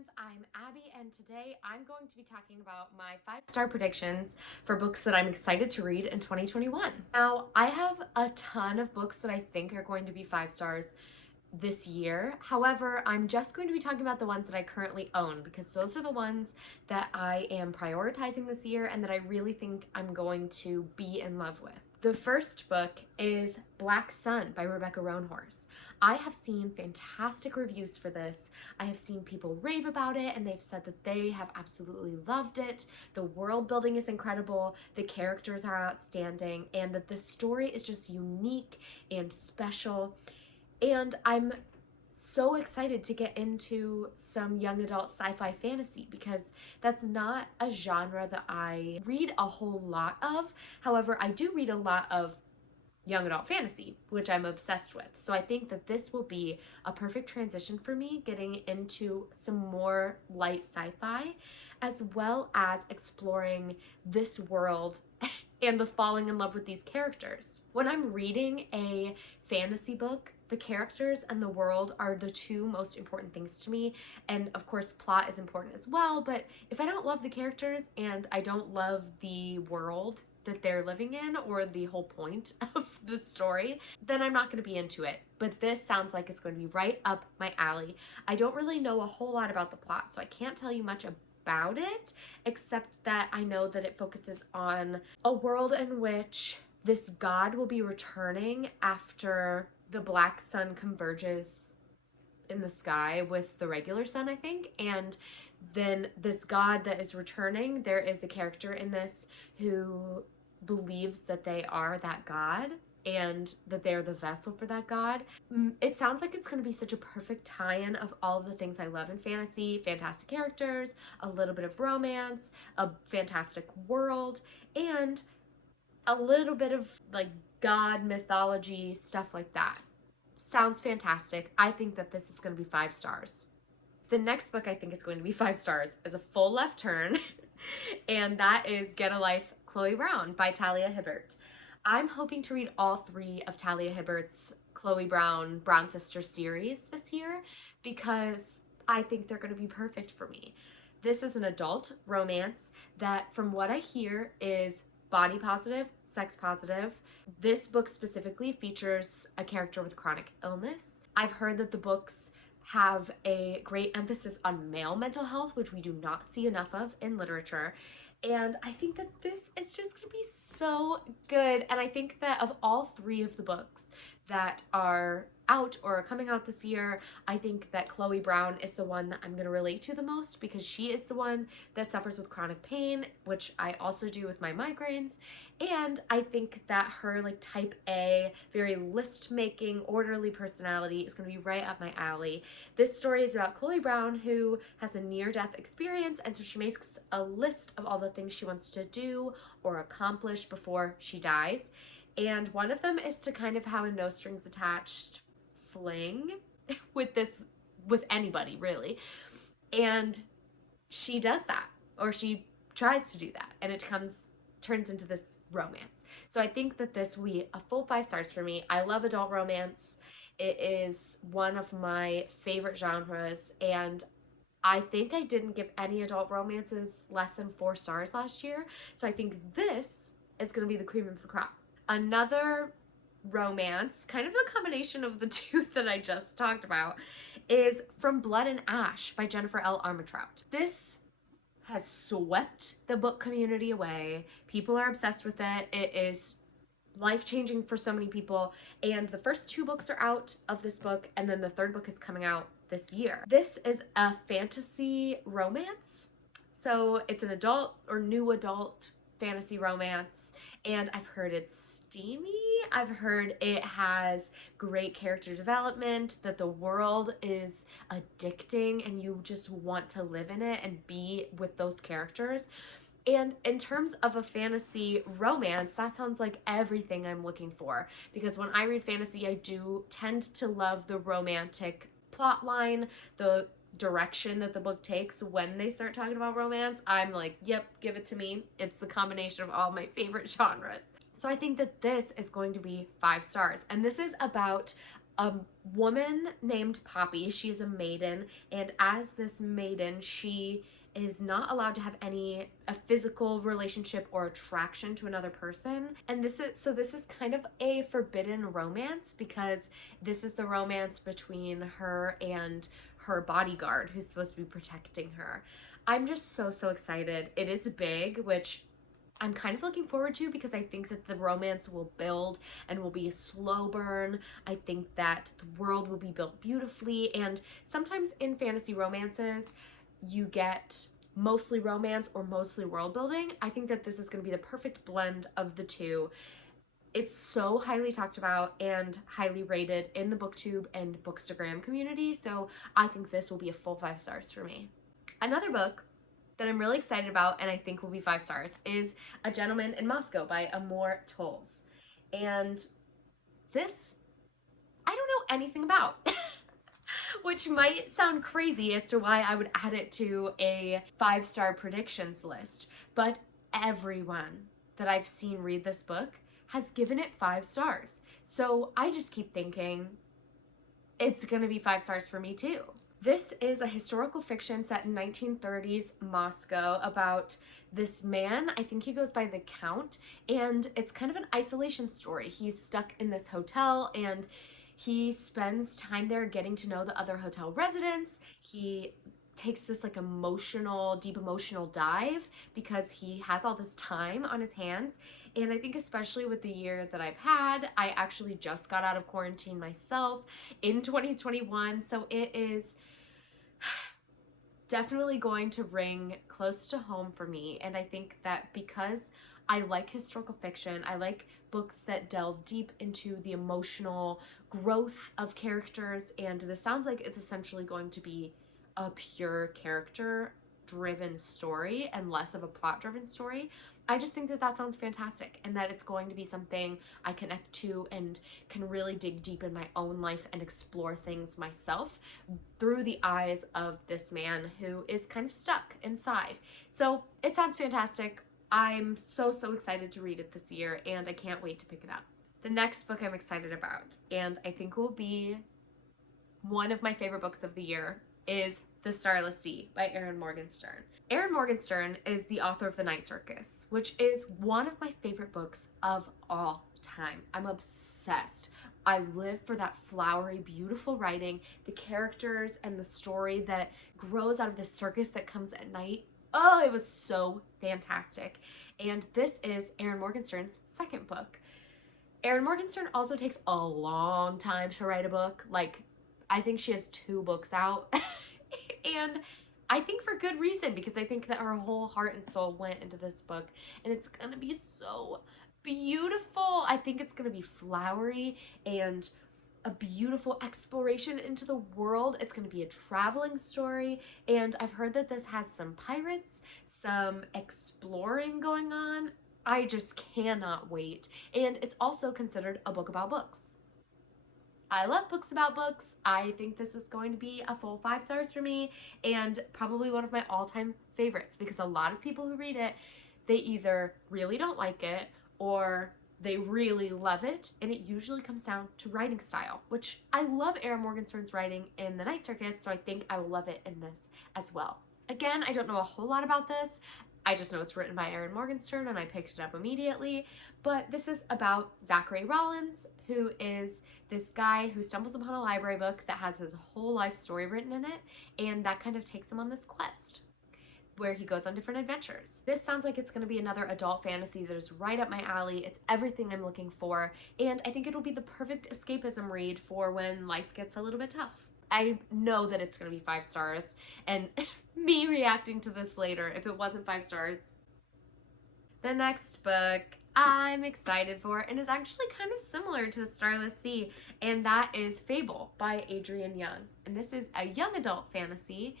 friends, I'm Abby, and today I'm going to be talking about my 5-star predictions for books that I'm excited to read in 2021. Now, I have a ton of books that I think are going to be 5 stars this year. However, I'm just going to be talking about the ones that I currently own because those are the ones that I am prioritizing this year and that I really think I'm going to be in love with. The first book is Black Sun by Rebecca Roanhorse. I have seen fantastic reviews for this. I have seen people rave about it and they've said that they have absolutely loved it. The world building is incredible, the characters are outstanding, and that the story is just unique and special. And I'm so excited to get into some young adult sci-fi fantasy because that's not a genre that I read a whole lot of. However, I do read a lot of young adult fantasy, which I'm obsessed with. So I think that this will be a perfect transition for me, getting into some more light sci-fi, as well as exploring this world and the falling in love with these characters. When I'm reading a fantasy book, the characters and the world are the two most important things to me. And of course, plot is important as well. But if I don't love the characters and I don't love the world that they're living in or the whole point of the story, then I'm not going to be into it. But this sounds like it's going to be right up my alley. I don't really know a whole lot about the plot, so I can't tell you much about it, except that I know that it focuses on a world in which this god will be returning after the black sun converges in the sky with the regular sun, I think. And then this god that is returning, there is a character in this who believes that they are that god and that they're the vessel for that god. It sounds like it's going to be such a perfect tie-in of all the things I love in fantasy: fantastic characters, a little bit of romance, a fantastic world, and a little bit of like god mythology, stuff like that. Sounds fantastic. I think that this is going to be 5 stars. The next book I think is going to be 5 stars is a full left turn, and that is Get a Life, Chloe Brown by Talia Hibbert. I'm hoping to read all 3 of Talia Hibbert's Chloe Brown Sister series this year because I think they're going to be perfect for me. This is an adult romance that, from what I hear, is body positive, sex positive. This book specifically features a character with chronic illness. I've heard that the books have a great emphasis on male mental health, which we do not see enough of in literature. And I think that this is just going to be so good. And I think that of all 3 of the books that are out or are coming out this year, I think that Chloe Brown is the one that I'm going to relate to the most because she is the one that suffers with chronic pain, which I also do with my migraines. And I think that her like type A, very list-making, orderly personality is going to be right up my alley. This story is about Chloe Brown, who has a near-death experience, and so she makes a list of all the things she wants to do or accomplish before she dies. And one of them is to kind of have a no strings attached fling with anybody, really. And she does that, or she tries to do that, and it turns into this romance. So I think that this will be a full 5 stars for me. I love adult romance. It is one of my favorite genres, and I think I didn't give any adult romances less than 4 stars last year. So I think this is going to be the cream of the crop. Another romance, kind of a combination of the 2 that I just talked about, is From Blood and Ash by Jennifer L. Armentrout. This has swept the book community away. People are obsessed with it. It is life-changing for so many people, and the first 2 books are out of this book, and then the 3rd book is coming out this year. This is a fantasy romance, so it's an adult or new adult fantasy romance, and I've heard it's steamy. I've heard it has great character development, that the world is addicting and you just want to live in it and be with those characters. And in terms of a fantasy romance, that sounds like everything I'm looking for, because when I read fantasy, I do tend to love the romantic plot line, the direction that the book takes when they start talking about romance. I'm like, yep, give it to me. It's the combination of all my favorite genres. So I think that this is going to be 5 stars. And this is about a woman named Poppy. She is a maiden, and as this maiden, she is not allowed to have a physical relationship or attraction to another person. And this is kind of a forbidden romance, because this is the romance between her and her bodyguard who's supposed to be protecting her. I'm just so excited. It is big, which I'm kind of looking forward to, because I think that the romance will build and will be a slow burn. I think that the world will be built beautifully, and sometimes in fantasy romances, you get mostly romance or mostly world building. I think that this is going to be the perfect blend of the two. It's so highly talked about and highly rated in the booktube and bookstagram community, so I think this will be a full 5 stars for me. Another book that I'm really excited about and I think will be 5 stars is A Gentleman in Moscow by Amor Towles. And this, I don't know anything about. Which might sound crazy as to why I would add it to a 5-star predictions list, but everyone that I've seen read this book has given it 5 stars. So I just keep thinking it's gonna be 5 stars for me too. This is a historical fiction set in 1930s Moscow about this man. I think he goes by the Count, and it's kind of an isolation story. He's stuck in this hotel, and he spends time there getting to know the other hotel residents. He takes this like deep emotional dive because he has all this time on his hands. And I think especially with the year that I've had, I actually just got out of quarantine myself in 2021. So it is definitely going to ring close to home for me. And I think that because I like historical fiction, I like books that delve deep into the emotional growth of characters, and this sounds like it's essentially going to be a pure character-driven story and less of a plot-driven story. I just think that that sounds fantastic, and that it's going to be something I connect to and can really dig deep in my own life and explore things myself through the eyes of this man who is kind of stuck inside. So it sounds fantastic. I'm so excited to read it this year, and I can't wait to pick it up. The next book I'm excited about, and I think will be one of my favorite books of the year, is The Starless Sea by Erin Morgenstern. Erin Morgenstern is the author of The Night Circus, which is one of my favorite books of all time. I'm obsessed. I live for that flowery, beautiful writing, the characters, and the story that grows out of the circus that comes at night. Oh, it was so fantastic. And this is Erin Morgenstern's second book. Erin Morgenstern also takes a long time to write a book. Like, I think she has 2 books out. And I think for good reason, because I think that her whole heart and soul went into this book. And it's gonna be so beautiful. I think it's gonna be flowery and a beautiful exploration into the world. It's going to be a traveling story, and I've heard that this has some pirates, some exploring going on. I just cannot wait. And it's also considered a book about books. I love books about books. I think this is going to be a full 5 stars for me, and probably one of my all-time favorites, because a lot of people who read it, they either really don't like it or they really love it, and it usually comes down to writing style, which I love Erin Morgenstern's writing in The Night Circus, so I think I will love it in this as well. Again, I don't know a whole lot about this. I just know it's written by Erin Morgenstern, and I picked it up immediately. But this is about Zachary Rollins, who is this guy who stumbles upon a library book that has his whole life story written in it, and that kind of takes him on this quest where he goes on different adventures. This sounds like it's going to be another adult fantasy that is right up my alley. It's everything I'm looking for, and I think it'll be the perfect escapism read for when life gets a little bit tough. I know that it's going to be 5 stars, and me reacting to this later if it wasn't 5 stars. The next book I'm excited for, and is actually kind of similar to Starless Sea, and that is Fable by Adrienne Young. And this is a young adult fantasy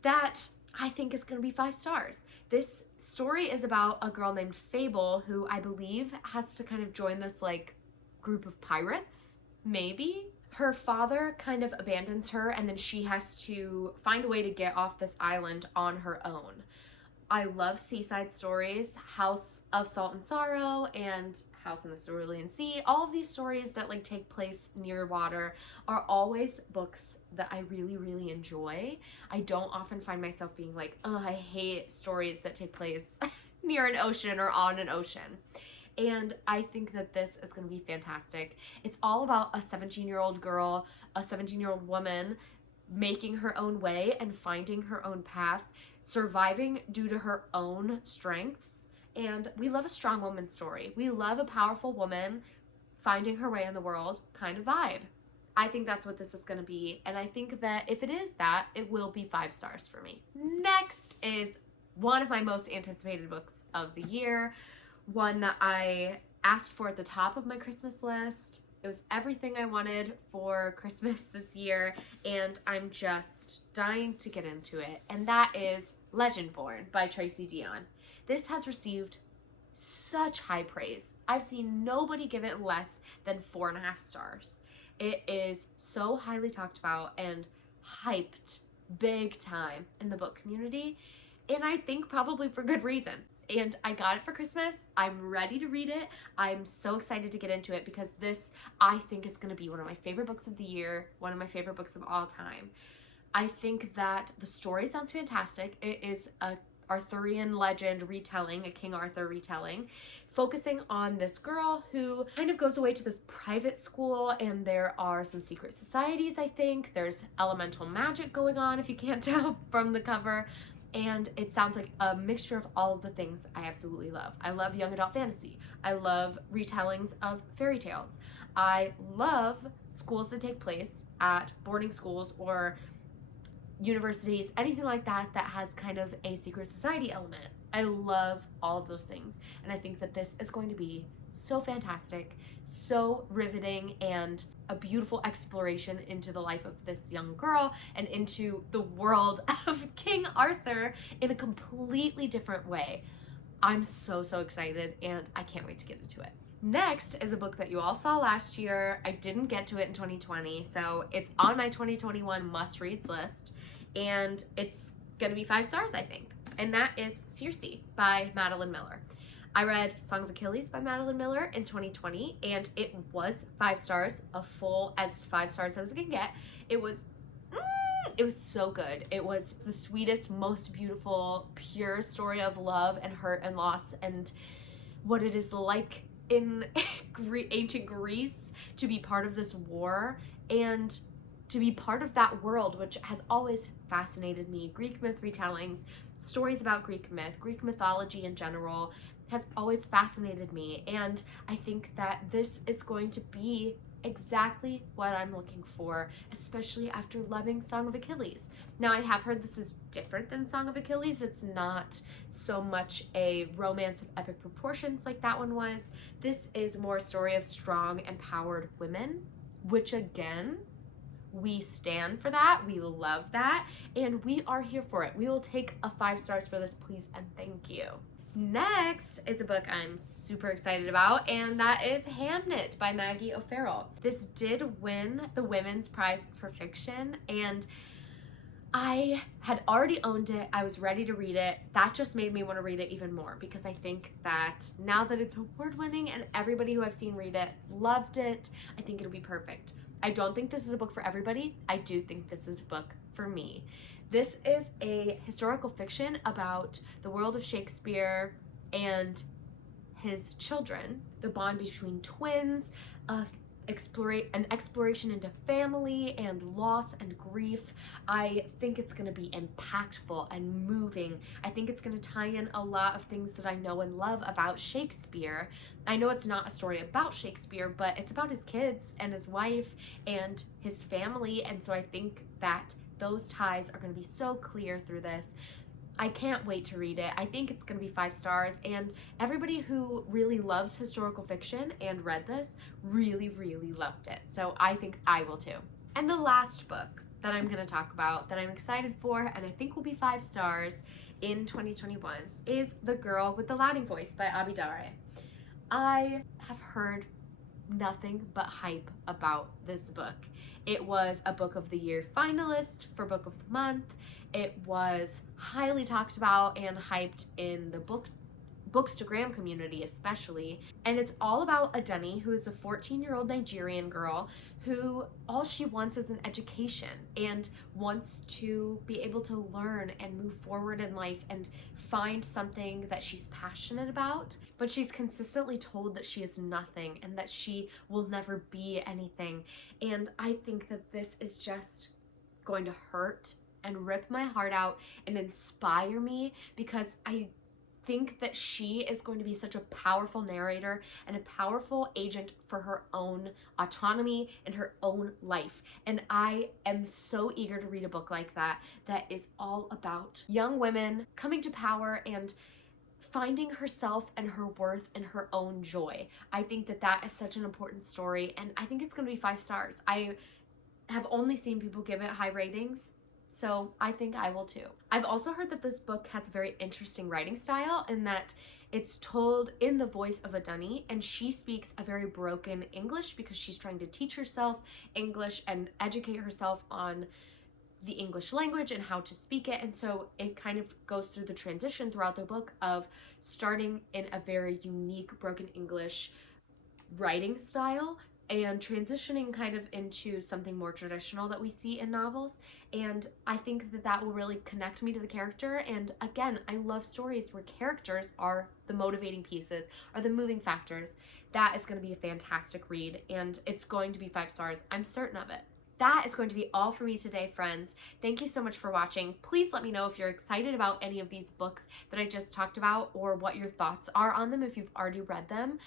that I think is going to be 5 stars. This story is about a girl named Fable who I believe has to kind of join this like group of pirates, maybe? Her father kind of abandons her, and then she has to find a way to get off this island on her own. I love seaside stories. House of Salt and Sorrow and House in the Cerulean Sea. All of these stories that like take place near water are always books that I really, really enjoy. I don't often find myself being like, oh, I hate stories that take place near an ocean or on an ocean. And I think that this is going to be fantastic. It's all about a 17-year-old girl, a 17-year-old woman making her own way and finding her own path, surviving due to her own strengths. And we love a strong woman's story. We love a powerful woman finding her way in the world kind of vibe. I think that's what this is going to be. And I think that if it is that, it will be 5 stars for me. Next is one of my most anticipated books of the year. One that I asked for at the top of my Christmas list. It was everything I wanted for Christmas this year, and I'm just dying to get into it. And that is Legendborn by Tracy Deonn. This has received such high praise. I've seen nobody give it less than 4.5 stars. It is so highly talked about and hyped big time in the book community, and I think probably for good reason. And I got it for Christmas. I'm ready to read it. I'm so excited to get into it because this, I think, is going to be one of my favorite books of the year, one of my favorite books of all time. I think that the story sounds fantastic. It is a Arthurian legend retelling, a King Arthur retelling, focusing on this girl who kind of goes away to this private school, and there are some secret societies, I think. There's elemental magic going on, if you can't tell from the cover. And it sounds like a mixture of all of the things I absolutely love. I love young adult fantasy. I love retellings of fairy tales. I love schools that take place at boarding schools or universities, anything like that that has kind of a secret society element. I love all of those things. And I think that this is going to be so fantastic, so riveting, and a beautiful exploration into the life of this young girl and into the world of King Arthur in a completely different way. I'm so excited, and I can't wait to get into it. Next is a book that you all saw last year. I didn't get to it in 2020, so it's on my 2021 must-reads list, and it's gonna be 5 stars, I think. And that is Circe by Madeline Miller. I read Song of Achilles by Madeline Miller in 2020, and it was 5 stars, as 5 stars as it can get. It was so good. It was the sweetest, most beautiful, pure story of love and hurt and loss and what it is like in ancient Greece to be part of this war and to be part of that world, which has always fascinated me. Greek myth retellings, stories about Greek myth, Greek mythology in general, has always fascinated me, and I think that this is going to be exactly what I'm looking for, especially after loving Song of Achilles. Now, I have heard this is different than Song of Achilles. It's not so much a romance of epic proportions like that one was. This is more a story of strong, empowered women, which again, we stand for that, we love that, and we are here for it. We will take a 5 stars for this, please and thank you. Next is a book I'm super excited about, and that is Hamnet by Maggie O'Farrell. This did win the Women's Prize for Fiction, and I had already owned it. I was ready to read it. That just made me want to read it even more because I think that now that it's award-winning and everybody who I've seen read it loved it, I think it'll be perfect. I don't think this is a book for everybody. I do think this is a book for me. This is a historical fiction about the world of Shakespeare and his children, the bond between twins, an exploration into family and loss and grief. I think it's going to be impactful and moving. I think it's going to tie in a lot of things that I know and love about Shakespeare. I know it's not a story about Shakespeare, but it's about his kids and his wife and his family, and so I think that those ties are going to be so clear through this. I can't wait to read it. I think it's going to be 5 stars, and everybody who really loves historical fiction and read this really loved it. So I think I will too. And the last book that I'm going to talk about that I'm excited for and I think will be 5 stars in 2021 is The Girl with the Louding Voice by Abby. I have heard nothing but hype about this book. It was a Book of the Year finalist for Book of the Month. It was highly talked about and hyped in the bookstagram community especially, and it's all about Adeni, who is a 14-year-old Nigerian girl who all she wants is an education and wants to be able to learn and move forward in life and find something that she's passionate about, but she's consistently told that she is nothing and that she will never be anything. And I think that this is just going to hurt and rip my heart out and inspire me, because I think that she is going to be such a powerful narrator and a powerful agent for her own autonomy and her own life. And I am so eager to read a book like that, that is all about young women coming to power and finding herself and her worth and her own joy. I think that that is such an important story, and I think it's going to be 5 stars. I have only seen people give it high ratings, so I think I will too. I've also heard that this book has a very interesting writing style, in that it's told in the voice of Adeni, and she speaks a very broken English because she's trying to teach herself English and educate herself on the English language and how to speak it. And so it kind of goes through the transition throughout the book of starting in a very unique broken English writing style and transitioning kind of into something more traditional that we see in novels. And I think that that will really connect me to the character. And again, I love stories where characters are the motivating pieces, are the moving factors. That is going to be a fantastic read, and it's going to be 5 stars. I'm certain of it. That is going to be all for me today, friends. Thank you so much for watching. Please let me know if you're excited about any of these books that I just talked about, or what your thoughts are on them if you've already read them.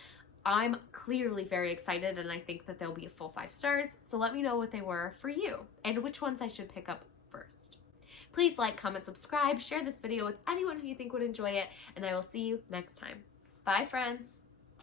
I'm clearly very excited, and I think that they'll be a full 5 stars, so let me know what they were for you and which ones I should pick up first. Please like, comment, subscribe, share this video with anyone who you think would enjoy it, and I will see you next time. Bye, friends!